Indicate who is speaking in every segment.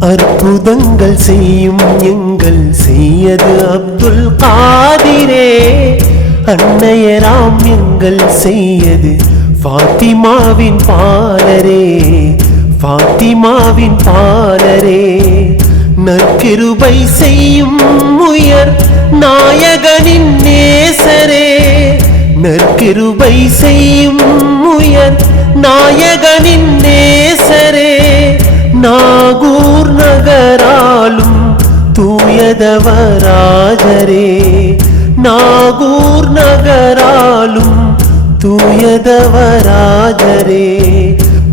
Speaker 1: அற்புதங்கள் செய்யும் எங்கள் செய்யது அப்துல் காதிரே. அன்னையராம் எங்கள் செய்யது ஃபாத்திமாவின் பாலரே. ஃபாத்திமாவின் பாலரே. நற்கிருபை செய்யும் உயர் நாயகனின் நேசரே. நற்கிருபை செய்யும் உயர் நாயகனின் நேசரே. நாகூர் நகராலும் தூயதவராஜரே. நாகூர் நகராலும் தூயதவராஜரே.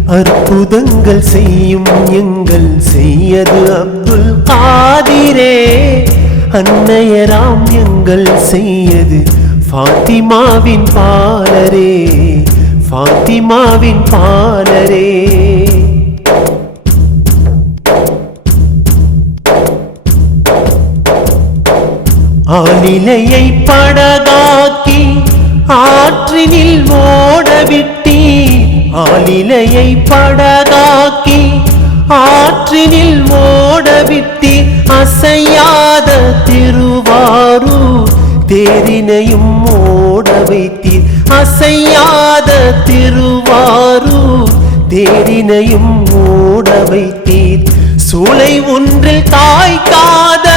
Speaker 1: அற்புதங்கள் செய்யும் எங்கள் செய்யது அப்துல் காதிரே. அன்னையராம் எங்கள் செய்யது ஃபாத்திமாவின் பாலரே. ஃபாத்திமாவின் பாலரே. ஆலிலையை படகாக்கி ஆற்றினில் ஓடவிட்டி ஆலிலையை படகாக்கி ஆற்றினில் ஓடவிட்டி அசையாத திருவாரூர் தேரினையும் ஓட வைத்தீர். அசையாத திருவாரூர் தேரினையும் ஓட வைத்தீர். சூளை ஒன்றில் காய்க்காத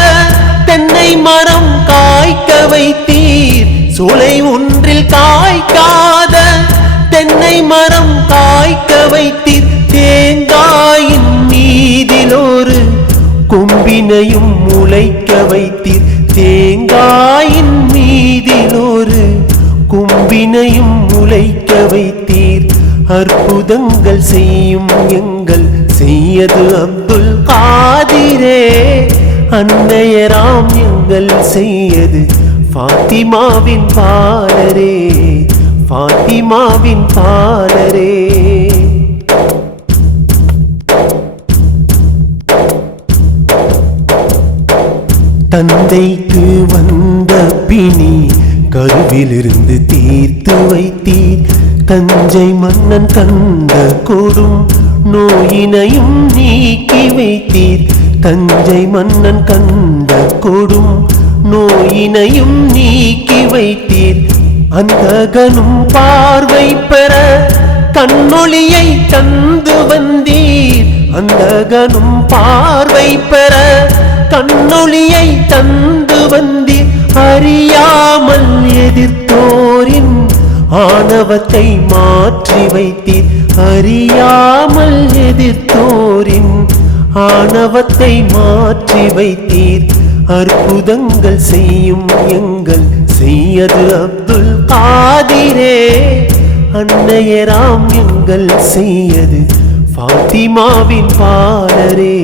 Speaker 1: தென்னை மரம் காய்க்க வைத்தீர். சூளை ஒன்றில் காய்க்காத தென்னை மரம் காய்க்க வைத்தீர். தேங்காயின் மீதில் ஒரு கொம்பினையும் முளைக்க வைத்தீர். தேங்காயின் மீதில் கொம்பினையும் முளைக்க வைத்தீர். அற்புதங்கள் செய்யும் எங்கள் செய்யது அப்துல் அன்னையராம் எங்கள் செய்யது. ஃபாத்திமாவின் பாலரே ஃபாத்திமாவின் பாலரே தந்தைக்கு வந்த பிணி கருவிலிருந்து தீர்த்து வைத்தீர். தஞ்சை மன்னன் கண்ட கொடும் நோயினையும் நீக்கி வைத்தீர். தஞ்சை மன்னன் கண்ட கொடும் நோயினையும் நீக்கி வைத்தீர். அந்தகனும் பார்வை பெற கண்ணொளியை தந்து வந்தீர். அந்தகனும் பார்வை பெற கண்ணொளியை தந்து வந்தீர். அறியாமல் எதிர்த்தோரின் ஆணவத்தை மாற்றி வைத்தீர். அறியாமல் எதிர்த்தோரின் ஆணவத்தை மாற்றி வைத்தீர். அற்புதங்கள் செய்யும் எங்கள் செய்யது அப்துல் காதிரே. அன்னையராம் எங்கள் செய்யது ஃபாத்திமாவின் பாலரே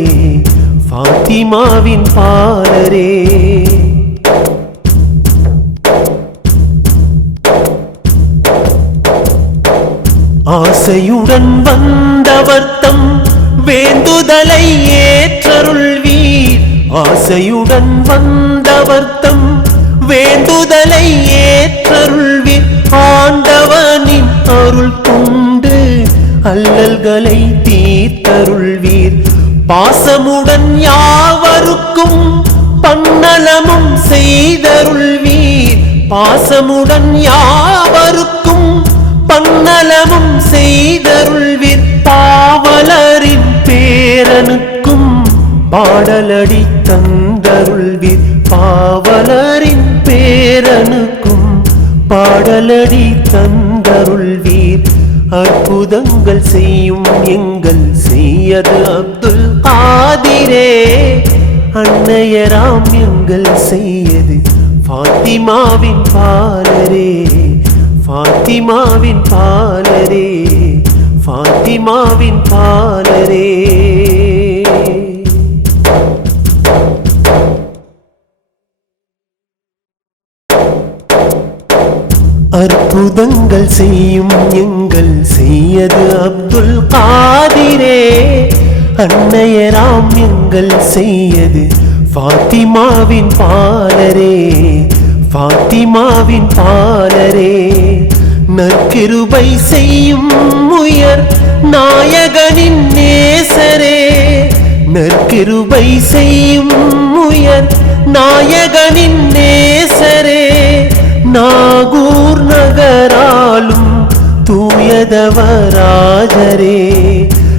Speaker 1: ஃபாத்திமாவின் பாலரே ஆசையுடன் வந்தவர்த்தம் வேண்டுதலை ஏற்றருள்வீர். ஆசையுடன் வந்தவர்த்தம் வேண்டுதலை ஏற்றருள்வீர். ஆண்டவனின் அருள் கொண்டு அல்லல்களை தீர்த்தருள்வீர். பாசமுடன் யாவருக்கும் பன்னலமும் செய்தருள்வீர். பாசமுடன் யாவருக்கும் பன்னலமும் செய்தருள்வீர். பாவ பாடலடி தந்தருள்வீர் பாவலரின் பேரனுக்கும் பாடலடி தந்தருள்வீர் அற்புதங்கள் செய்யும் எங்கள் செய்யது அப்துல் காதிரே. அன்னையராம் எங்கள் செய்யது ஃபாத்திமாவின் பாலரே. ஃபாத்திமாவின் பாலரே. ஃபாத்திமாவின் பாலரே. அற்புதங்கள் செய்யும் எங்கள் செய்யது அப்துல் காதிரே. அன்னையராம் எங்கள் செய்யது ஃபாத்திமாவின் பாலரே. ஃபாத்திமாவின் பாலரே. நற்கிருபை செய்யும் முயர் நாயகனின் நேசரே. நற்கிருபை செய்யும் முயர் நாயகனின் நேசரே. தூயதவராஜரே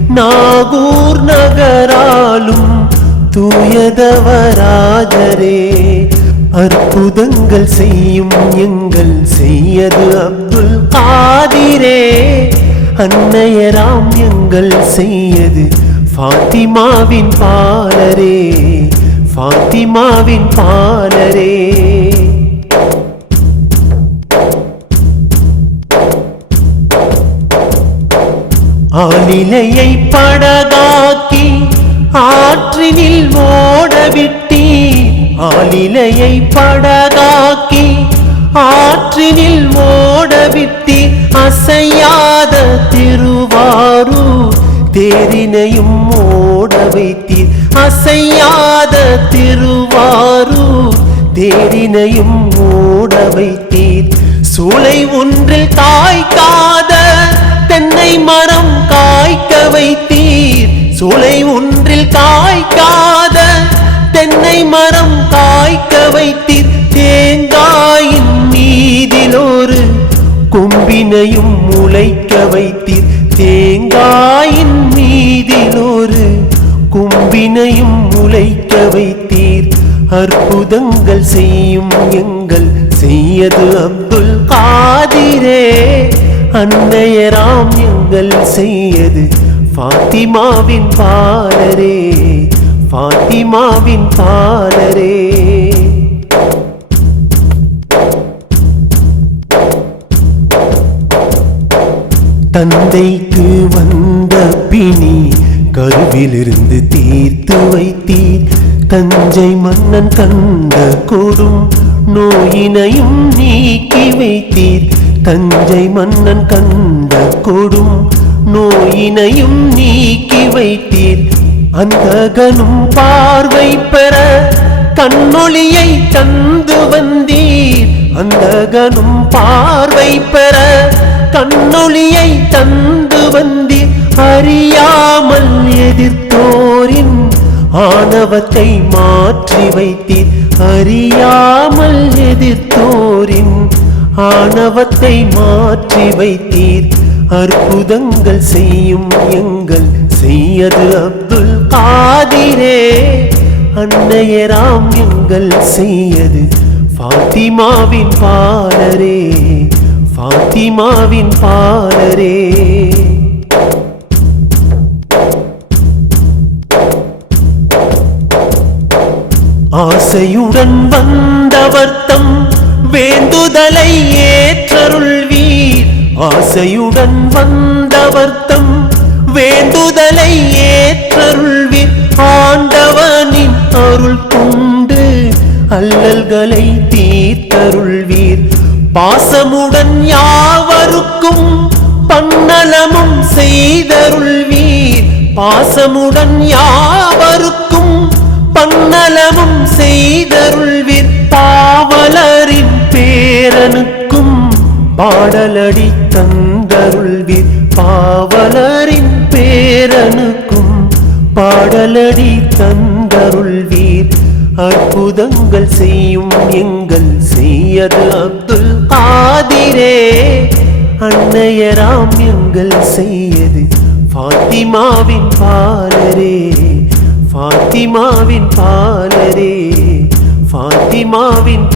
Speaker 1: நாகூர் நகராலும் தூயதவராஜரே அற்புதங்கள் செய்யும் எங்கள் செய்யது அப்துல் காதிரே அன்னையராம் எங்கள் செய்யது ஃபாத்திமாவின் பாலரே ஃபாத்திமாவின் பாலரே. ஆலிலையை படகாக்கி ஆற்றினில் ஓடவிட்டி ஆலிலையை படகாக்கி ஆற்றினில் ஓடவிட்டி அசையாத திருவாரூர் தேரினையும் ஓட வைத்தீர். அசையாத திருவாரூர் தேரினையும் ஓட வைத்தீர். சூளை ஒன்றில் தாய்க்காத தென்னை மரம் காய்க்க வைத்தீர். சூளை ஒன்றில் காய்க்காத தென்னை மரம் காய்க்க வைத்தீர். தேங்காயின் மீதில் ஒரு கொம்பினையும் முளைக்க வைத்தீர். தேங்காயின் மீதில் ஒரு கொம்பினையும் முளைக்க வைத்தீர். அற்புதங்கள் செய்யும் எங்கள் செய்யது அப்துல் காதிரே. அன்னையராம் எங்கள் செய்யது. ஃபாத்திமாவின் பாலரே ஃபாத்திமாவின் பாலரே. தந்தைக்கு வந்த பிணி கருவிலிருந்து தீர்த்து வைத்தீர். தஞ்சை மன்னன் கண்ட கொடும் நோயினையும் நீக்கி வைத்தீர். தஞ்சை மன்னன் கண்ட கொடும் நோயினையும் நீக்கி வைத்தீர். அந்தகனும் பார்வை பெற கண்ணொளியை தந்து வந்தீர். அந்தகனும் பார்வை பெற கண்ணொளியை தந்து வந்தீர். அறியாமல் எதிர்த்தோரின் ஆணவத்தை மாற்றி வைத்தீர். அறியாமல் எதிர்த்தோரின் ஆணவத்தை மாற்றி வைத்தீர். அற்புதங்கள் செய்யும் எங்கள் செய்யது அப்துல் காதிரே. அன்னையராம் எங்கள் செய்யது ஃபாத்திமாவின் பாலரே. ஃபாத்திமாவின் பாலரே. ஆசையுடன் வந்தவர்த்தம் வேண்டுதலை ஏற்றருள்வீர். ஆசையுடன் வந்தவர்த்தம் வேண்டுதலை ஏற்றருள்வீர். ஆண்டவனின் அருள் கொண்டு அல்லல்களை தீர்த்தருள்வீர். பாசமுடன் யாவருக்கும் பன்னலமும் செய்தருள்வீர். பாசமுடன் யாவருக்கும் பன்னலமும் செய்தருள் பேரனுக்கும் பாடலடி தந்தருள்வீர். பாவலரின் பேரனுக்கும் பாடலடி தந்தருள்வீர். அற்புதங்கள் செய்யும் எங்கள் செய்யது அப்துல் காதிரே. அன்னையராம் எங்கள் செய்யது ஃபாத்திமாவின் பாலரே. ஃபாத்திமாவின் பாலரே. ஃபாத்திமாவின்